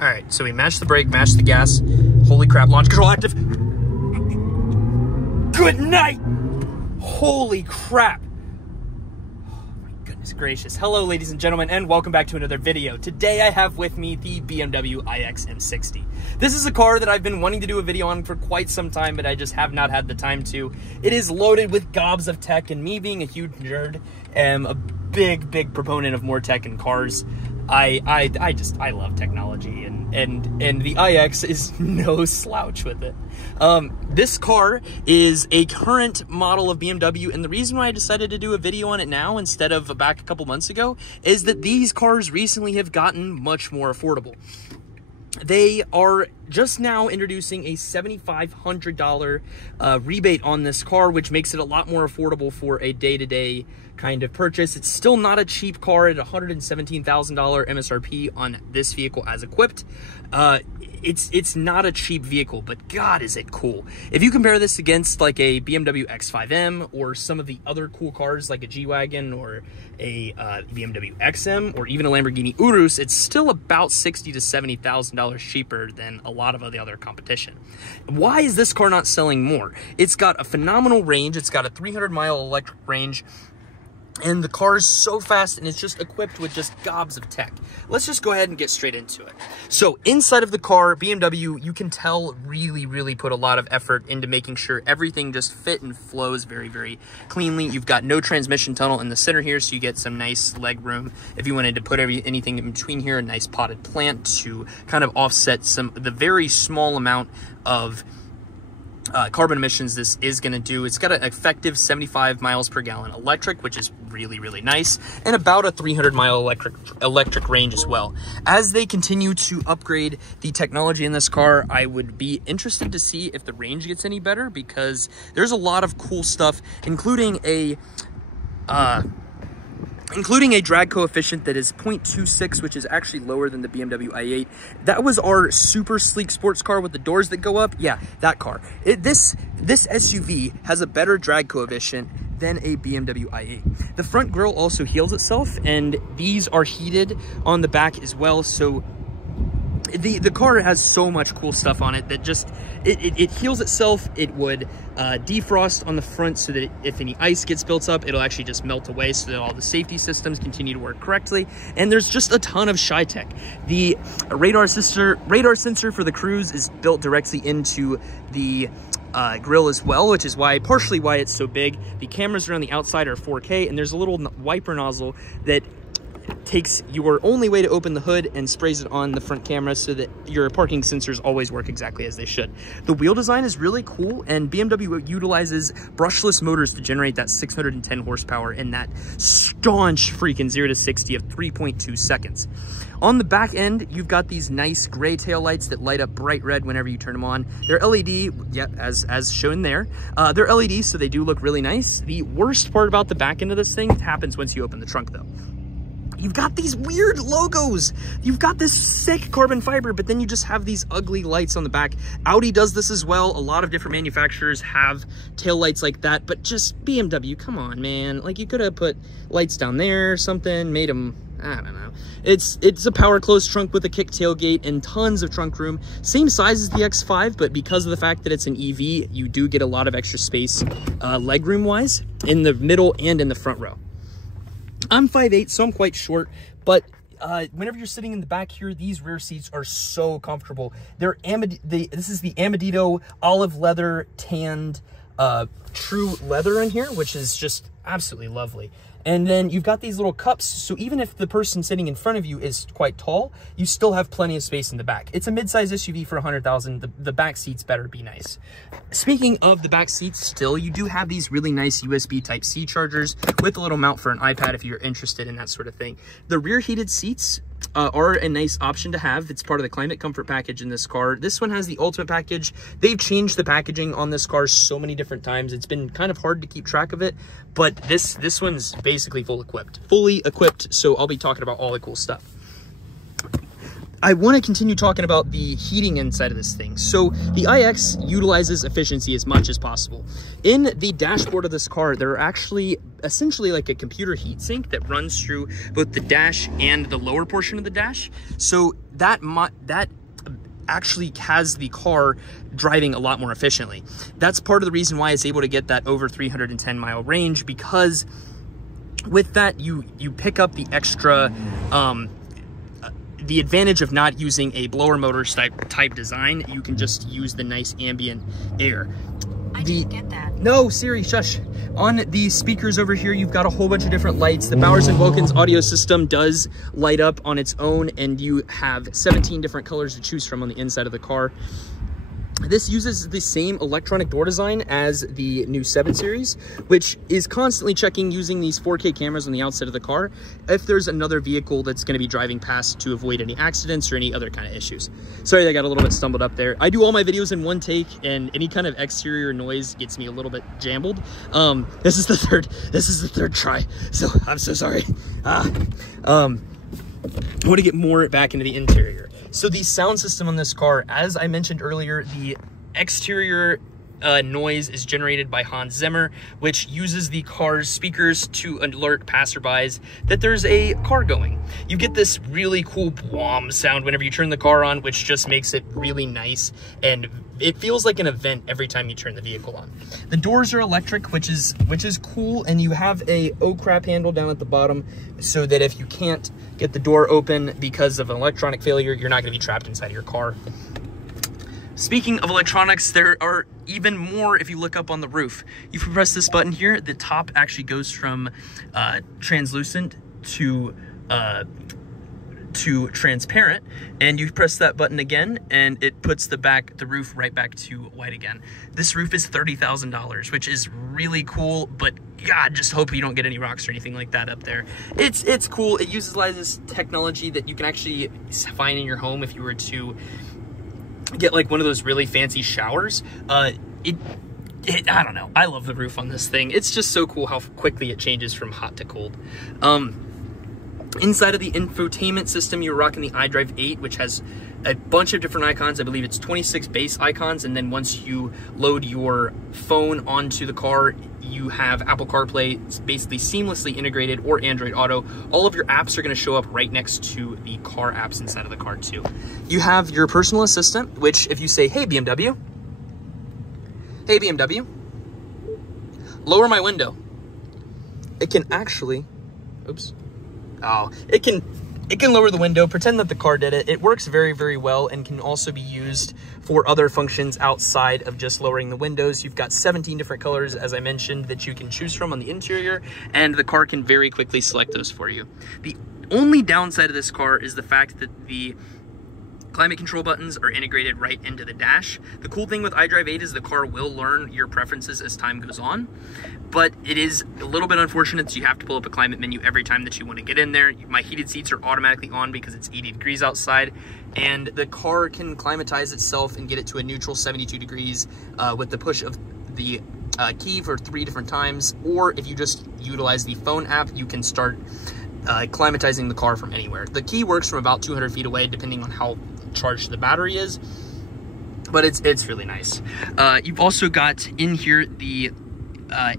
All right, so we matched the brake, matched the gas. Holy crap, launch control active. Good night. Holy crap. Oh my goodness gracious. Hello, ladies and gentlemen, and welcome back to another video. Today I have with me the BMW iX M60. This is a car that I've been wanting to do a video on for quite some time, but I just have not had the time to. It is loaded with gobs of tech, and me being a huge nerd, am a big proponent of more tech in cars. I love technology, and the iX is no slouch with it. This car is a current model of BMW, and the reason why I decided to do a video on it now instead of back a couple months ago is that these cars recently have gotten much more affordable. They are just now introducing a $7,500 rebate on this car, which makes it a lot more affordable for a day-to-day kind of purchase. It's still not a cheap car at $117,000 MSRP on this vehicle as equipped. It's not a cheap vehicle, but God, is it cool. If you compare this against like a BMW X5M or some of the other cool cars like a G-Wagon or a BMW XM or even a Lamborghini Urus, it's still about $60,000 to $70,000 cheaper than a lot of the other competition. Why is this car not selling more? It's got a phenomenal range. It's got a 300-mile electric range. And the car is so fast, and it's just equipped with just gobs of tech. Let's just go ahead and get straight into it. So inside of the car, BMW, you can tell, really put a lot of effort into making sure everything just fit and flows very cleanly. You've got no transmission tunnel in the center here, so you get some nice leg room. If you wanted to put anything in between here, a nice potted plant to kind of offset the very small amount of carbon emissions this is going to do. It's got an effective 75 miles per gallon electric, which is really nice, and about a 300-mile electric range as well. As they continue to upgrade the technology in this car, I would be interested to see if the range gets any better, because there's a lot of cool stuff, including a drag coefficient that is 0.26, which is actually lower than the BMW i8. That was our super sleek sports car with the doors that go up. Yeah, that car. This SUV has a better drag coefficient than a BMW i8. The front grille also heals itself, and these are heated on the back as well, so the car has so much cool stuff on it that just it heals itself. It would defrost on the front so that if any ice gets built up, it'll actually just melt away, so that all the safety systems continue to work correctly. And there's just a ton of shy tech. The radar sensor for the cruise is built directly into the grill as well, which is partially why it's so big. The cameras around the outside are 4K, and there's a little wiper nozzle that takes your only way to open the hood and sprays it on the front camera so that your parking sensors always work exactly as they should. The wheel design is really cool, and BMW utilizes brushless motors to generate that 610 horsepower and that staunch freaking 0 to 60 of 3.2 seconds. On the back end, you've got these nice gray tail lights that light up bright red whenever you turn them on. They're LED, yeah, as shown there. They're LED, so they do look really nice. The worst part about the back end of this thing happens once you open the trunk, though. You've got these weird logos. You've got this sick carbon fiber, but then you just have these ugly lights on the back. Audi does this as well. A lot of different manufacturers have tail lights like that, but just BMW, come on, man. Like, you could have put lights down there or something, made them, I don't know. It's a power closed trunk with a kick tailgate and tons of trunk room. Same size as the X5, but because of the fact that it's an EV, you do get a lot of extra space legroom wise in the middle and in the front row. I'm 5'8", so I'm quite short, but whenever you're sitting in the back here, these rear seats are so comfortable. This is the Amadito olive leather tanned true leather in here, which is just absolutely lovely. And then you've got these little cups, so even if the person sitting in front of you is quite tall, you still have plenty of space in the back. It's a mid-size SUV for $100,000. The back seats better be nice. Speaking of the back seats, still, you do have these really nice USB Type-C chargers with a little mount for an iPad if you're interested in that sort of thing. The rear heated seats are a nice option to have. It's part of the climate comfort package in this car. This one has the ultimate package. They've changed the packaging on this car so many different times. It's been kind of hard to keep track of it, but this one's basically fully equipped, so I'll be talking about all the cool stuff. I want to continue talking about the heating inside of this thing. So the iX utilizes efficiency as much as possible. In the dashboard of this car, there are actually essentially like a computer heatsink that runs through both the dash and the lower portion of the dash. So that actually has the car driving a lot more efficiently. That's part of the reason why it's able to get that over 310 mile range, because with that you pick up the extra the advantage of not using a blower motor type design. You can just use the nice ambient air. I didn't get that. No, Siri, shush. On the speakers over here, you've got a whole bunch of different lights. The Bowers & Wilkins audio system does light up on its own, and you have 17 different colors to choose from on the inside of the car. This uses the same electronic door design as the new 7 Series, which is constantly checking using these 4K cameras on the outside of the car if there's another vehicle that's going to be driving past to avoid any accidents or any other kind of issues. Sorry, I got a little bit stumbled up there. I do all my videos in one take, and any kind of exterior noise gets me a little bit jambled. This is the third try, so I'm so sorry. I want to get more back into the interior. So the sound system on this car, as I mentioned earlier, the exterior noise is generated by Hans Zimmer, which uses the car's speakers to alert passerbys that there's a car going. You get this really cool boom sound whenever you turn the car on, which just makes it really nice, and it feels like an event every time you turn the vehicle on. The doors are electric, which is cool, and you have a oh crap handle down at the bottom so that if you can't get the door open because of an electronic failure, you're not going to be trapped inside of your car. Speaking of electronics, there are even more if you look up on the roof. You can press this button here. The top actually goes from translucent to transparent, and you press that button again and it puts the roof right back to white again. This roof is $30,000, which is really cool, but God, just hope you don't get any rocks or anything like that up there. It's cool. It uses a lot of this technology that you can actually find in your home if you were to get like one of those really fancy showers. I don't know. I love the roof on this thing. It's just so cool how quickly it changes from hot to cold. Inside of the infotainment system, you're rocking the iDrive 8, which has a bunch of different icons. I believe it's 26 base icons, and then once you load your phone onto the car, you have Apple CarPlay. It's basically seamlessly integrated, or Android Auto. All of your apps are going to show up right next to the car apps inside of the car too. You have your personal assistant, which if you say, hey BMW, lower my window, it can actually, it can lower the window, pretend that the car did it. It works very, very well and can also be used for other functions outside of just lowering the windows. You've got 17 different colors, as I mentioned, that you can choose from on the interior, and the car can very quickly select those for you. The only downside of this car is the fact that the climate control buttons are integrated right into the dash. The cool thing with iDrive 8 is the car will learn your preferences as time goes on, but it is a little bit unfortunate, so you have to pull up a climate menu every time that you want to get in there. My heated seats are automatically on because it's 80 degrees outside, and the car can climatize itself and get it to a neutral 72 degrees with the push of the key for 3 different times, or if you just utilize the phone app, you can start climatizing the car from anywhere. The key works from about 200 feet away, depending on how charged the battery is, but it's really nice. You've also got in here the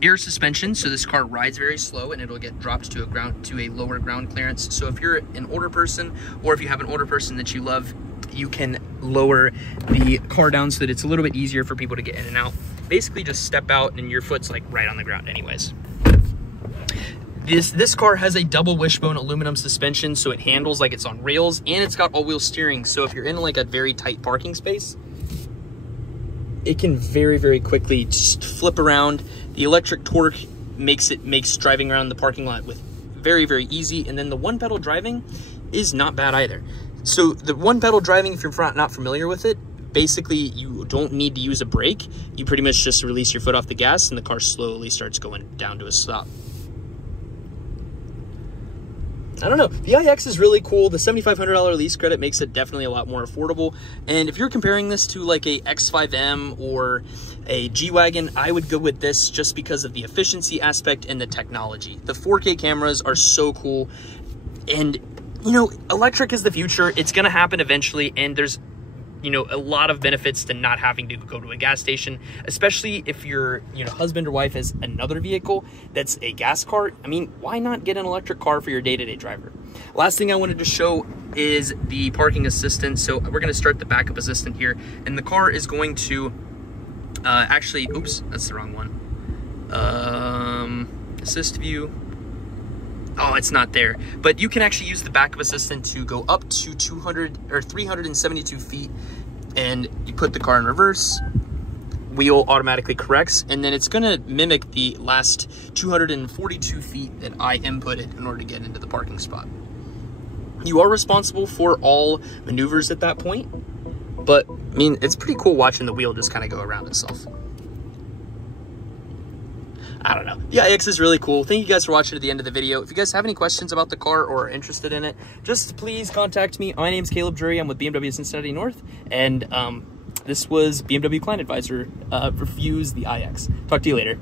air suspension, so this car rides very slow and it'll get dropped to a lower ground clearance. So if you're an older person, or if you have an older person that you love, you can lower the car down so that it's a little bit easier for people to get in and out. Basically just step out and your foot's like right on the ground anyways. This car has a double wishbone aluminum suspension, so it handles like it's on rails, and it's got all-wheel steering, so if you're in like a very tight parking space, it can very, very quickly just flip around. The electric torque makes driving around the parking lot with very, very easy, and then the one-pedal driving is not bad either. So the one-pedal driving, if you're not familiar with it, basically you don't need to use a brake. You pretty much just release your foot off the gas, and the car slowly starts going down to a stop. I don't know. The iX is really cool. The $7,500 lease credit makes it definitely a lot more affordable. And if you're comparing this to like a X5M or a G-Wagon, I would go with this just because of the efficiency aspect and the technology. The 4K cameras are so cool. And, you know, electric is the future. It's going to happen eventually. And there's you know, a lot of benefits to not having to go to a gas station, especially if your, you know, husband or wife has another vehicle that's a gas car. I mean, why not get an electric car for your day-to-day driver? Last thing I wanted to show is the parking assistant. So we're going to start the backup assistant here, and the car is going to actually, oops, that's the wrong one. Assist view. Oh, it's not there. But you can actually use the backup assistant to go up to 372 feet, and you put the car in reverse. Wheel automatically corrects, and then it's going to mimic the last 242 feet that I inputted in order to get into the parking spot. You are responsible for all maneuvers at that point, but I mean, it's pretty cool watching the wheel just kind of go around itself. I don't know. The iX is really cool. Thank you guys for watching to the end of the video. If you guys have any questions about the car or are interested in it, just please contact me. My name's Caleb Drury. I'm with BMW Cincinnati North, and this was BMW Client Advisor reviews the iX. Talk to you later.